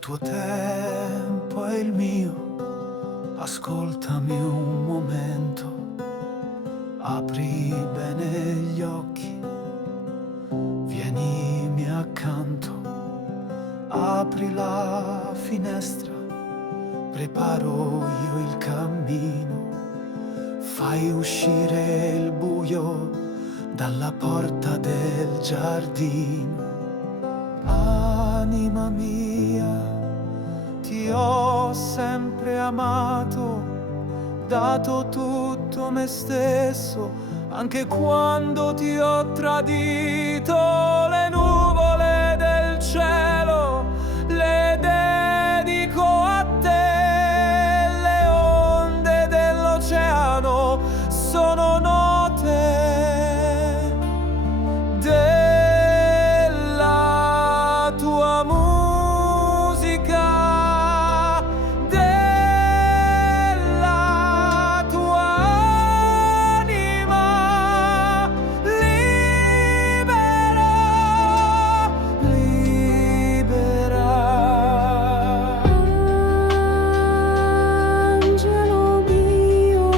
Il tuo tempo è il mio, ascoltami un momento, apri bene gli occhi, vienimi accanto, apri la finestra, preparo io il cammino, fai uscire il buio dalla porta del giardino. Anima mia, ti ho sempre amato, dato tutto me stesso, anche quando ti ho tradito. Le nuvole del cielo le dedico a te, le onde dell'oceano sono note della tua musica, della tua anima libera, libera. Angelo mio,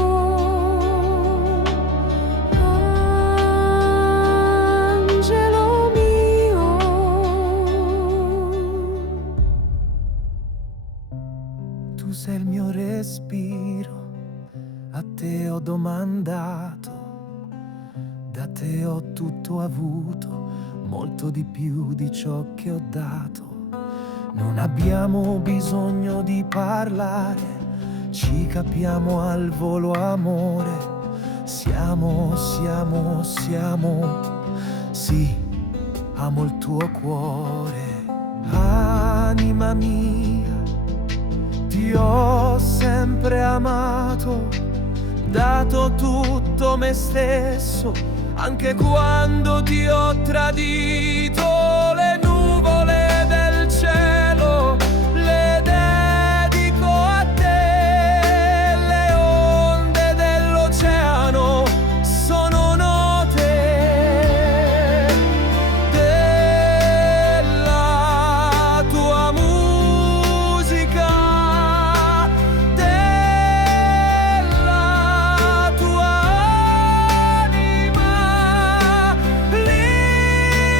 angelo mio. Tu sei il mio respiro, a te ho domandato, da te ho tutto avuto, molto di più di ciò che ho dato. Non abbiamo bisogno di parlare, ci capiamo al volo, amore. Siamo, sì, amo il tuo cuore. Anima mia, ti ho sempre amato, dato tutto me stesso, anche quando ti ho tradito. Le nuvole del cielo le dedico a te, le onde dell'oceano sono note della tua musica, della tua anima libera,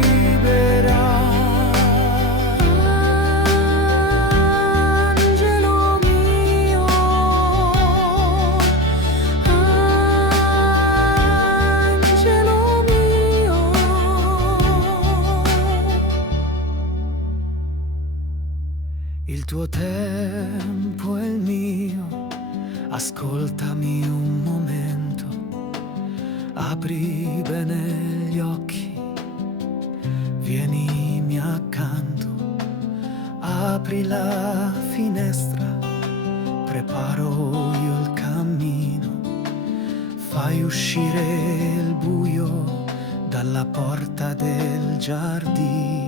libera. Angelo mio, angelo mio. Il tuo tempo è il mio, ascoltami un momento, apri bene gli occhi, vienimi accanto, apri la finestra, preparo io il cammino, fai uscire il buio dalla porta del giardino.